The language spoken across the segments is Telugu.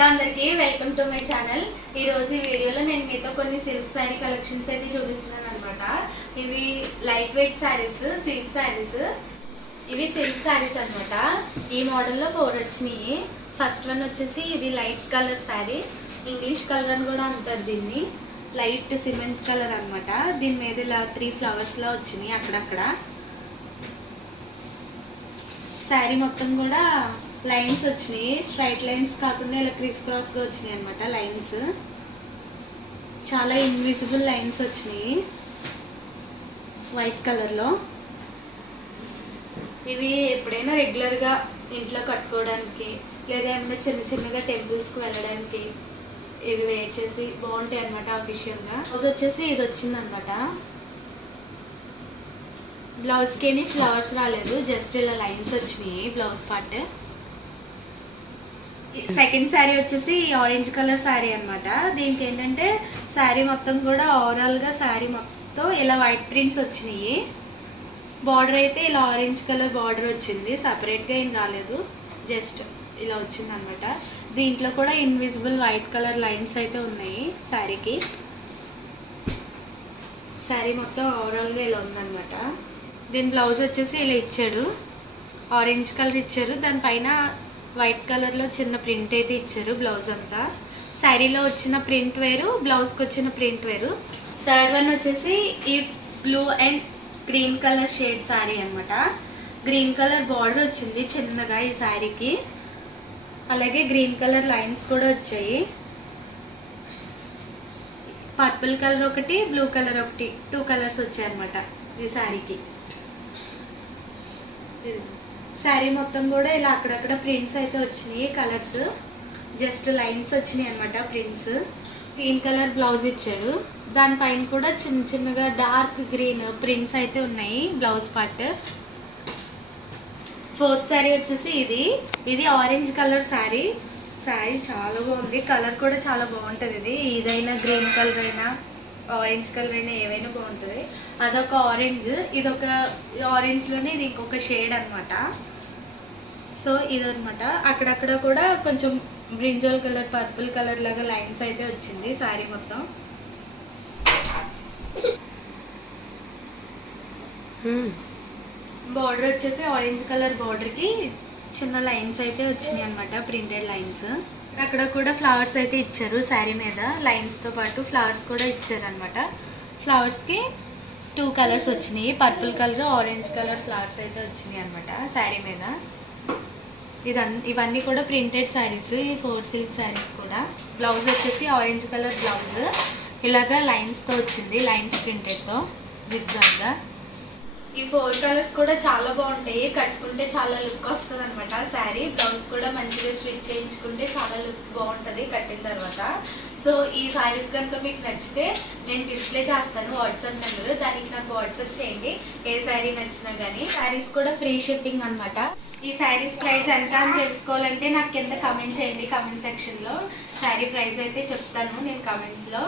హలో అందరికీ వెల్కమ్ టు మై ఛానల్. ఈ రోజు ఈ వీడియోలో నేను మీతో కొన్ని సిల్క్ శారీ కలెక్షన్స్ అయితే చూపిస్తున్నాను అనమాట. ఇవి light weight saris, silk saris. ఇవి సిల్క్ శారీస్ అనమాట. ఈ మోడల్లో 4 వచ్చినాయి. ఫస్ట్ వన్ వచ్చేసి ఇది light colour sari, English colour అని కూడా అంటారు దీన్ని. లైట్ సిమెంట్ కలర్ అనమాట. దీని మీద ఇలా 3 ఫ్లవర్స్లో వచ్చినాయి అక్కడక్కడ. శారీ మొత్తం కూడా లైన్స్ వచ్చినాయి, స్ట్రైట్ లైన్స్ కాకుండా ఇలా క్రిస్ క్రాస్గా వచ్చినాయి అనమాట. లైన్స్ చాలా ఇన్విజిబుల్ లైన్స్ వచ్చినాయి వైట్ కలర్లో. ఇవి ఎప్పుడైనా రెగ్యులర్గా ఇంట్లో కట్టుకోవడానికి లేదా ఏమైనా చిన్న చిన్నగా టెంపుల్స్కి వెళ్ళడానికి ఇవి వేర్ చేసి బాగుంటాయి అనమాట. ఆఫీషియల్గా రోజు వచ్చేసి ఇది వచ్చిందనమాట. బ్లౌజ్కి ఏమి ఫ్లవర్స్ రాలేదు, జస్ట్ ఇలా లైన్స్ వచ్చినాయి బ్లౌజ్ పార్ట్. సెకండ్ శారీ వచ్చేసి ఆరెంజ్ కలర్ శారీ అనమాట. దీనికి ఏంటంటే శారీ మొత్తం కూడా ఓవరాల్గా శారీ మొత్తం ఇలా వైట్ ప్రింట్స్ వచ్చినాయి. బార్డర్ అయితే ఇలా ఆరెంజ్ కలర్ బార్డర్ వచ్చింది, సపరేట్గా ఏం రాలేదు, జస్ట్ ఇలా వచ్చింది అనమాట. దీంట్లో కూడా ఇన్విజిబుల్ వైట్ కలర్ లైన్స్ అయితే ఉన్నాయి శారీకి. శారీ మొత్తం ఓవరాల్గా ఇలా ఉందన్నమాట. దీని బ్లౌజ్ వచ్చేసి ఇలా ఇచ్చాడు, ఆరెంజ్ కలర్ ఇచ్చారు, దానిపైన వైట్ కలర్లో చిన్న ప్రింట్ అయితే ఇచ్చారు. బ్లౌజ్ అంతా శారీలో వచ్చిన ప్రింట్ వేరు, బ్లౌజ్కి వచ్చిన ప్రింట్ వేరు. థర్డ్ వన్ వచ్చేసి ఈ blue and green colour shade sari అనమాట. గ్రీన్ కలర్ బార్డర్ వచ్చింది చిన్నగా ఈ శారీకి, అలాగే గ్రీన్ కలర్ లైన్స్ కూడా వచ్చాయి. పర్పుల్ కలర్ ఒకటి, బ్లూ కలర్ ఒకటి, 2 కలర్స్ వచ్చాయి అనమాట ఈ శారీకి. శారీ మొత్తం కూడా ఇలా అక్కడక్కడ ప్రింట్స్ అయితే వచ్చినాయి, కలర్స్ జస్ట్ లైన్స్ వచ్చినాయి అనమాట ప్రింట్స్. గ్రీన్ కలర్ బ్లౌజ్ ఇచ్చాడు, దానిపైన కూడా చిన్న చిన్నగా డార్క్ గ్రీన్ ప్రింట్స్ అయితే ఉన్నాయి బ్లౌజ్ పార్ట్. ఫోర్త్ శారీ వచ్చేసి ఇది ఆరెంజ్ కలర్ శారీ. శారీ చాలా బాగుంది, కలర్ కూడా చాలా బాగుంటుంది. ఇదైనా గ్రీన్ కలర్ అయినా ఆరెంజ్ కలర్ అయినా ఏవైనా బాగుంటుంది. అదొక ఆరెంజ్, ఇదొక ఆరెంజ్లోనే ఇది ఇంకొక షేడ్ అనమాట. సో ఇదనమాట. అక్కడక్కడ కూడా కొంచెం బ్రింజాల్ కలర్, పర్పుల్ కలర్ లాగా లైన్స్ అయితే వచ్చింది శారీ మొత్తం. బార్డర్ వచ్చేసి ఆరెంజ్ కలర్ బార్డర్కి చిన్న లైన్స్ అయితే వచ్చినాయి అనమాట, ప్రింటెడ్ లైన్స్. అక్కడ కూడా ఫ్లవర్స్ అయితే ఇచ్చారు శారీ మీద, లైన్స్తో పాటు ఫ్లవర్స్ కూడా ఇచ్చారు అనమాట. ఫ్లవర్స్కి 2 కలర్స్ వచ్చినాయి, purple colour, orange colour flowers అయితే వచ్చినాయి అనమాట శారీ మీద. ఇవన్నీ కూడా ప్రింటెడ్ శారీస్, ఈ 4 సిల్క్ శారీస్ కూడా. బ్లౌజ్ వచ్చేసి ఆరెంజ్ కలర్ బ్లౌజ్, ఇలాగా లైన్స్తో వచ్చింది, లైన్స్ ప్రింటెడ్తో జిగ్జాగ్గా. ఈ 4 కలర్స్ కూడా చాలా బాగుంటాయి, కట్టుకుంటే చాలా లుక్ వస్తుంది అనమాట శారీ. బ్లౌజ్ కూడా మంచిగా స్టిచ్ చేయించుకుంటే చాలా లుక్ బాగుంటుంది కట్టిన తర్వాత. సో ఈ శారీస్ కనుక మీకు నచ్చితే నేను డిస్ప్లే చేస్తాను వాట్సాప్ నెంబర్, దానికి నాకు వాట్సాప్ చేయండి ఏ శారీ నచ్చినా కానీ. శారీస్ కూడా ఫ్రీ షిప్పింగ్ అనమాట. ఈ శారీస్ ప్రైస్ ఎంత అని తెలుసుకోవాలంటే నాకు కింద కమెంట్ చేయండి, కమెంట్ సెక్షన్లో శారీ ప్రైస్ అయితే చెప్తాను నేను కమెంట్స్లో.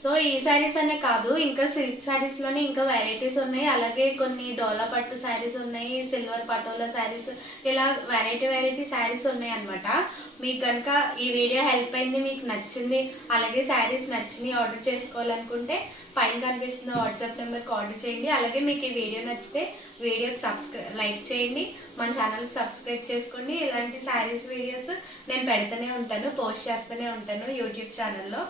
సో ఈ శారీస్ అనే కాదు, ఇంకా సిల్క్ శారీస్లోనే ఇంకా వెరైటీస్ ఉన్నాయి. అలాగే కొన్ని డోలా పట్టు శారీస్ ఉన్నాయి, సిల్వర్ పటోలా శారీస్, ఇలా వెరైటీ శారీస్ ఉన్నాయి అనమాట. మీకు కనుక ఈ వీడియో హెల్ప్ అయింది, మీకు నచ్చింది, అలాగే శారీస్ నచ్చినాయి ఆర్డర్ చేసుకోవాలనుకుంటే పైన కనిపిస్తున్న వాట్సాప్ నెంబర్కి ఆర్డర్ చేయండి. అలాగే మీకు ఈ వీడియో నచ్చితే వీడియోకి లైక్ చేయండి, మన ఛానల్కి సబ్స్క్రైబ్ చేసుకోండి. ఇలాంటి శారీస్ వీడియోస్ నేను పెడుతూనే ఉంటాను, పోస్ట్ చేస్తూనే ఉంటాను యూట్యూబ్ ఛానల్లో.